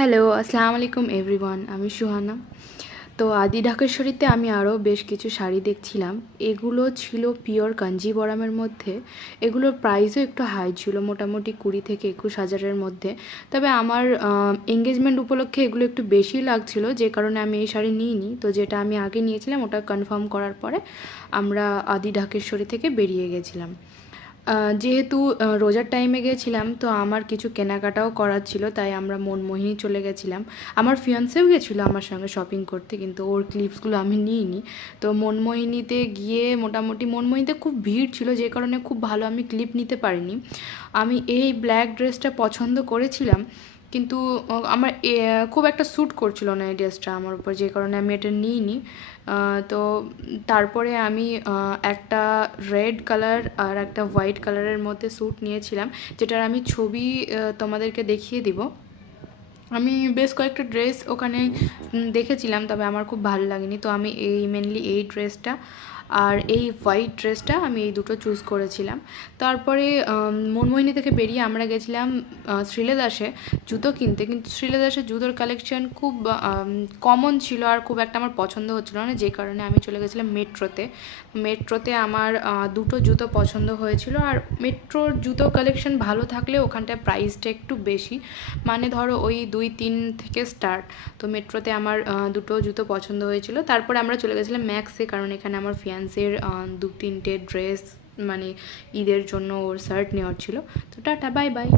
Hello, আসসালামু আলাইকুম everyone. আমি সুহানা। তো আদি ঢাকেশ্বরীতে আমি আরও বেশ কিছু শাড়ি দেখছিলাম। এগুলো ছিল পিওর কাঞ্জিবরমের মধ্যে। এগুলোর প্রাইসও একটু হাই ছিল, মোটামুটি 20,000 থেকে 21,000-এর মধ্যে। তবে আমার এঙ্গেজমেন্ট উপলক্ষে এগুলো একটু বেশি লাগছিল, যে কারণে আমি এই শাড়ি নিইনি। তো যেটা আমি আগে নিয়েছিলাম ওটা কনফার্ম করার পরে আমরা আদি ঢাকেশ্বরী থেকে বেরিয়ে গেছিলাম। যেহেতু রোজার টাইমে গেছিলাম, তো আমার কিছু কেনাকাটাও করার ছিল, তাই আমরা মনমোহিনী চলে গেছিলাম। আমার ফিয়ান্সেও গেছিলো আমার সঙ্গে শপিং করতে, কিন্তু ওর ক্লিপসগুলো আমি নিইনি। তো মনমোহিনীতে গিয়ে মোটামুটি মনমোহিনীতে খুব ভিড় ছিল, যে কারণে খুব ভালো আমি ক্লিপ নিতে পারিনি। আমি এই ব্ল্যাক ড্রেসটা পছন্দ করেছিলাম, কিন্তু আমার খুব একটা স্যুট করছিল না এই ড্রেসটা আমার উপর, যে কারণে আমি এটা নিইনি। তো তারপরে আমি একটা রেড কালার আর একটা হোয়াইট কালারের মধ্যে স্যুট নিয়েছিলাম, যেটার আমি ছবি তোমাদেরকে দেখিয়ে দিব। আমি বেশ কয়েকটা ড্রেস ওখানে দেখেছিলাম, তবে আমার খুব ভালো লাগেনি। তো আমি মেনলি এই ড্রেসটা আর এই হোয়াইট ড্রেসটা আমি এই দুটো চুজ করেছিলাম। তারপরে মনমোহিনী থেকে বেরিয়ে আমরা গেছিলাম শ্রীলেদাসে জুতো কিনতে, কিন্তু শ্রীলেদাসের জুতোর কালেকশন খুব কমন ছিল আর খুব একটা আমার পছন্দ হচ্ছিলো না, যে কারণে আমি চলে গেছিলাম মেট্রোতে আমার দুটো জুতো পছন্দ হয়েছিল। আর মেট্রোর জুতো কালেকশন ভালো থাকলে ওখানটায় প্রাইসটা একটু বেশি, মানে ধরো ওই 2-3 থেকে স্টার্ট। তো মেট্রোতে আমার দুটো জুতো পছন্দ হয়েছিল। তারপরে আমরা চলে গেছিলাম ম্যাক্সে, কারণ এখানে আমার ফিয়ান্সের 2-3টে ড্রেস, মানে ঈদের জন্য ওর শার্ট নেওয়ার ছিল। তো টাটা, বাই বাই।